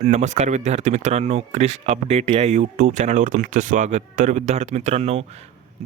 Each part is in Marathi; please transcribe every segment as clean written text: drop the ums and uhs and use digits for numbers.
नमस्कार विद्यार्थी मित्रांनो, क्रिश अपडेट या यूट्यूब चॅनलवर तुमचं स्वागत. तर विद्यार्थी मित्रांनो,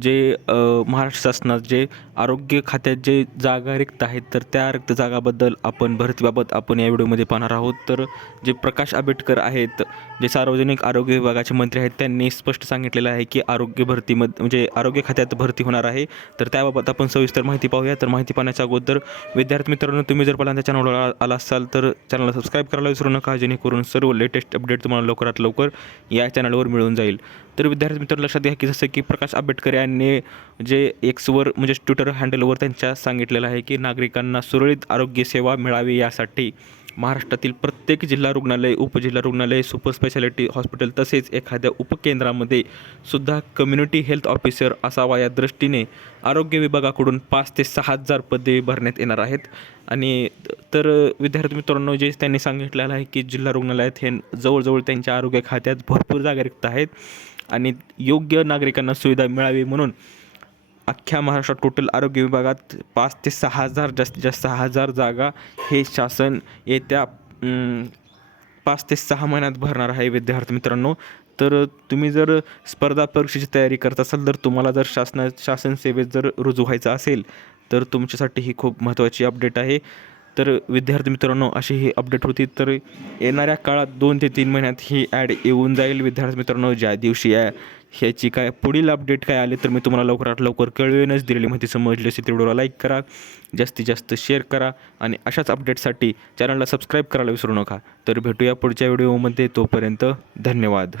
जे महाराष्ट्र शासनात जे आरोग्य खात्यात जे जागा रिक्त आहेत, तर त्या रिक्त जागाबद्दल भरतीबाबत आपण या व्हिडिओमध्ये पाहणार आहोत. तर जे प्रकाश आंबेडकर आहेत, जे सार्वजनिक आरोग्य विभागाचे मंत्री आहेत, त्यांनी स्पष्ट सांगितलेलं आहे की आरोग्य भरतीमध्ये म्हणजे आरोग्य खात्यात भरती होणार आहे. तर त्याबाबत आपण सविस्तर माहिती पाहूया. तर माहिती पाहण्याच्या अगोदर विद्यार्थी मित्रांनो, तुम्ही जर पहिल्यांदा चॅनलवर आला असाल तर चॅनलला सबस्क्राईब करायला विसरू नका, जेणेकरून सर्व लेटेस्ट अपडेट तुम्हाला लवकरात लवकर या चॅनलवर मिळून जाईल. तर विद्यार्थी मित्रांनो, लक्षात घ्या की जसं की प्रकाश आंबेडकर यांनी जे एक्सवर म्हणजे ट्विटर हँडलवर त्यांच्या सांगितलेलं आहे की नागरिकांना सुरळीत आरोग्यसेवा मिळावी यासाठी महाराष्ट्रातील प्रत्येक जिल्हा रुग्णालय, उपजिल्हा रुग्णालय, सुपर स्पेशालिटी हॉस्पिटल तसेच एखाद्या उपकेंद्रामध्ये सुद्धा कम्युनिटी हेल्थ ऑफिसर असावा या दृष्टीने आरोग्य विभागाकडून 5 ते 6,000 पदे भरण्यात येणार आहेत. आणि तर विद्यार्थी मित्रांनो, जे त्यांनी सांगितलेलं आहे की जिल्हा रुग्णालयात हे जवळजवळ त्यांच्या आरोग्य खात्यात भरपूर जागा रिक्त आहेत आणि योग्य नागरिकांना सुविधा मिळावी म्हणून अख्ख्या महाराष्ट्रात टोटल आरोग्य विभागात 5 ते 6,000 जास्तीत जास्त 6,000 जागा हे शासन येत्या 5 ते 6 महिन्यात भरणार आहे विद्यार्थी मित्रांनो. तर तुम्ही जर स्पर्धा परीक्षेची तयारी करत असाल, तर तुम्हाला जर शासन सेवेत जर रुजू व्हायचं असेल, तर तुमच्यासाठी ही खूप महत्त्वाची अपडेट आहे. तर विद्यार्थी मित्रांनो, अशी ही अपडेट होती. तर येणाऱ्या काळात 2 ते 3 महिन्यात ही ॲड येऊन जाईल विद्यार्थी मित्रांनो. ज्या दिवशी ह्याची काय पुढील अपडेट काय आले तर मी तुम्हाला लवकरात लवकर कळवेनच. दिलेली माहिती समजली असेल तर व्हिडिओला लाईक करा, जास्तीत जास्त शेअर करा आणि अशाच अपडेटसाठी चॅनलला सबस्क्राईब करायला विसरू नका. तर भेटूया पुढच्या व्हिडिओमध्ये. तोपर्यंत धन्यवाद.